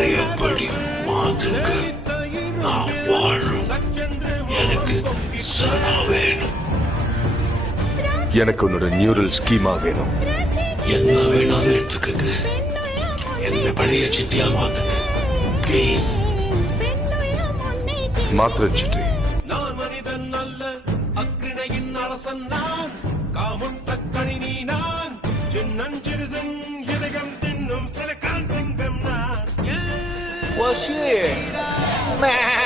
பழையபடி மாத்துங்க. நான் வாழும். எனக்கு சனா வேணும். எனக்கு உன்னோட நியூரல் ஸ்கீமா வேணும். என்ன வேணாலும் எடுத்துக்கங்க. என்ன பழைய சிட்டியா மாத்துங்க ப்ளீஸ். மாத்திர சிட்டி. நான் மனிதன் அல்ல, அக்கிணையின் அரசன் நான், காமுற்ற கணினி நான், சின்னஞ்சிறுசன் இதயம் தின்னும் சில கால் சிங்கம் நான்.我去，妈。